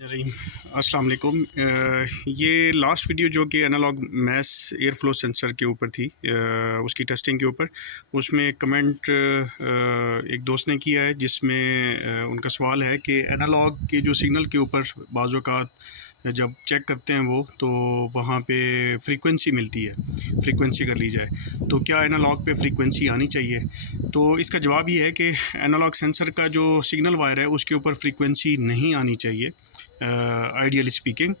अस्सलाम वालेकुम। ये लास्ट वीडियो जो कि analog mass air flow sensor के ऊपर थी, उसकी टेस्टिंग के ऊपर, उसमें कमेंट एक दोस्त ने किया है जिसमें उनका सवाल है कि एनालॉग के जो सिग्नल के ऊपर बाज़ औक़ात जब चेक करते हैं वो तो वहाँ पे फ्रीक्वेंसी मिलती है, फ्रीक्वेंसी कर ली जाए तो क्या एनालॉग पे फ्रीक्वेंसी आनी चाहिए। तो इसका जवाब ये है कि एनालॉग सेंसर का जो सिग्नल वायर है उसके ऊपर फ्रीक्वेंसी नहीं आनी चाहिए आइडियली स्पीकिंग।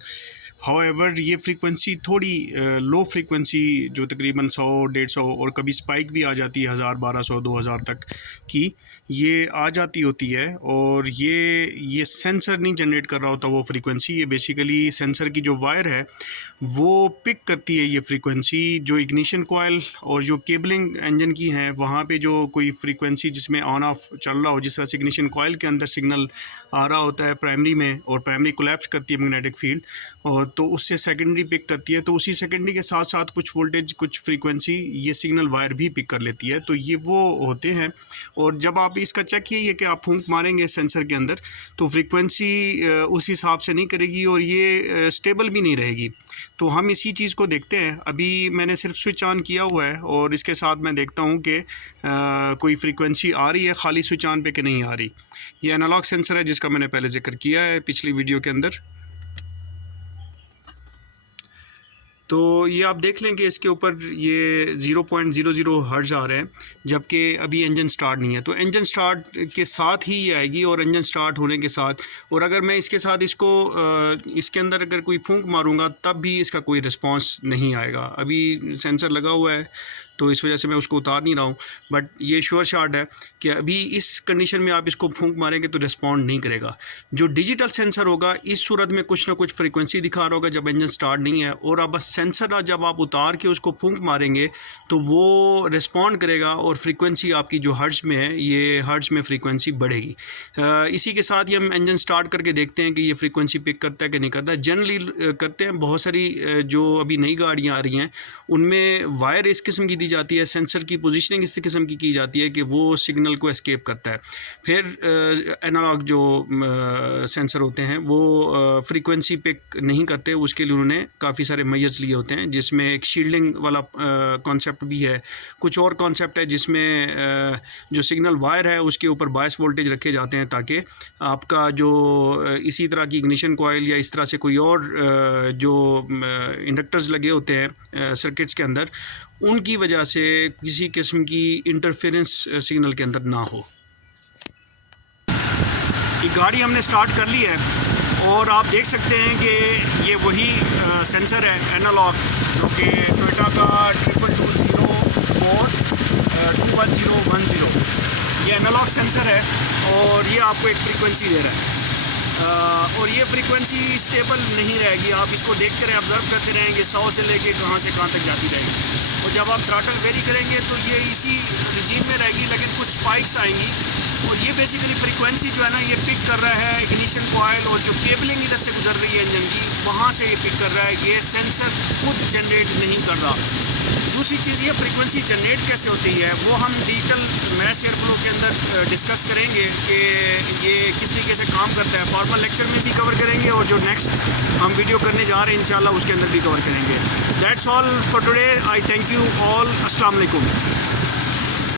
हाउएवर ये फ्रीक्वेंसी थोड़ी लो फ्रीक्वेंसी जो तकरीबन 100-150 और कभी स्पाइक भी आ जाती है 1000, 1200, 2000 तक की, ये आ जाती होती है। और ये सेंसर नहीं जनरेट कर रहा होता वो फ्रीक्वेंसी, ये बेसिकली सेंसर की जो वायर है वो पिक करती है ये फ्रीक्वेंसी। जो इग्निशन कॉइल और जो केबलिंग इंजन की हैं वहाँ पे जो कोई फ्रीक्वेंसी जिसमें ऑन ऑफ चल रहा हो, जिस तरह से इग्निशन कॉइल के अंदर सिग्नल आ रहा होता है प्राइमरी में, और प्राइमरी कोलैप्स करती है मैग्नेटिक फील्ड, और तो उससे सेकेंडरी पिक करती है, तो उसी सेकेंडरी के साथ साथ कुछ वोल्टेज, कुछ फ्रीक्वेंसी ये सिग्नल वायर भी पिक कर लेती है। तो ये वो होते हैं। और जब आप इसका चेक ये कि आप फूंक मारेंगे सेंसर के अंदर तो फ्रीक्वेंसी उस हिसाब से नहीं करेगी और ये स्टेबल भी नहीं रहेगी। तो हम इसी चीज़ को देखते हैं। अभी मैंने सिर्फ स्विच ऑन किया हुआ है और इसके साथ मैं देखता हूँ कि कोई फ्रीक्वेंसी आ रही है खाली स्विच ऑन पे कि नहीं आ रही। ये एनालॉग सेंसर है जिसका मैंने पहले जिक्र किया है पिछली वीडियो के अंदर। तो ये आप देख लें कि इसके ऊपर ये 0.00 हर्ट्ज़ आ रहे हैं, जबकि अभी इंजन स्टार्ट नहीं है। तो इंजन स्टार्ट के साथ ही ये आएगी, और इंजन स्टार्ट होने के साथ, और अगर मैं इसके साथ इसको इसके अंदर अगर कोई फूंक मारूंगा तब भी इसका कोई रिस्पांस नहीं आएगा। अभी सेंसर लगा हुआ है तो इस वजह से मैं उसको उतार नहीं रहा हूँ, बट ये श्योर शॉट है कि अभी इस कंडीशन में आप इसको फूंक मारेंगे तो रिस्पॉन्ड नहीं करेगा। जो डिजिटल सेंसर होगा इस सूरत में कुछ ना कुछ फ्रीक्वेंसी दिखा रहा होगा जब इंजन स्टार्ट नहीं है, और अब बस सेंसर जब आप उतार के उसको फूंक मारेंगे तो वो रिस्पॉन्ड करेगा और फ्रीक्वेंसी आपकी जो हर्ट्ज़ में है, ये हर्ट्ज़ में फ्रीक्वेंसी बढ़ेगी। इसी के साथ ही हम इंजन स्टार्ट करके देखते हैं कि ये फ्रीक्वेंसी पिक करता है कि नहीं करता। जनरली करते हैं। बहुत सारी जो अभी नई गाड़ियाँ आ रही हैं उनमें वायर इस किस्म की दी जाती है, सेंसर की पोजीशनिंग इस किस्म की जाती है कि वो सिग्नल को एस्केप करता है। फिर एनालॉग जो सेंसर होते हैं वो फ्रीक्वेंसी पिक नहीं करते, उसके लिए उन्होंने काफ़ी सारे मेजर्स लिए होते हैं, जिसमें एक शील्डिंग वाला कॉन्सेप्ट भी है। कुछ और कॉन्सेप्ट है जिसमें जो सिग्नल वायर है उसके ऊपर बायस वोल्टेज रखे जाते हैं ताकि आपका जो इसी तरह की इग्निशन कॉइल या इस तरह से कोई और जो इंडक्टर्स लगे होते हैं सर्किट्स के अंदर, उनकी वजह से किसी किस्म की इंटरफेरेंस सिग्नल के अंदर ना हो। ये गाड़ी हमने स्टार्ट कर ली है और आप देख सकते हैं कि ये वही सेंसर है एनालॉग, जो कि टोयोटा का 2201010। ये एनालॉग सेंसर है और ये आपको एक फ्रीक्वेंसी दे रहा है, और ये फ्रीक्वेंसी स्टेबल नहीं रहेगी। आप इसको देखते रहें, ऑब्जर्व करते रहेंगे 100 से लेके कहाँ से कहाँ तक जाती रहेगी। और जब आप थ्रॉटल वेरी करेंगे तो ये इसी रिजीम में रहेगी, लेकिन कुछ स्पाइक्स आएंगी। और ये बेसिकली फ्रीक्वेंसी जो है ना, ये पिक कर रहा है इग्निशन कॉइल और जो केबलिंग इधर से गुजर रही है इंजन की, वहाँ से ये पिक कर रहा है। ये सेंसर खुद जनरेट नहीं कर रहा। दूसरी चीज़, ये फ्रीक्वेंसी जनरेट कैसे होती है वो हम डिजिटल मैस एयर फ्लो के अंदर डिस्कस करेंगे कि ये किस तरीके से काम करता है। फॉर्मल लेक्चर में भी कवर करेंगे और जो नेक्स्ट हम वीडियो करने जा रहे हैं इंशाल्लाह उसके अंदर भी कवर करेंगे। That's all for today. I thank you all. अस्सलाम वालेकुम।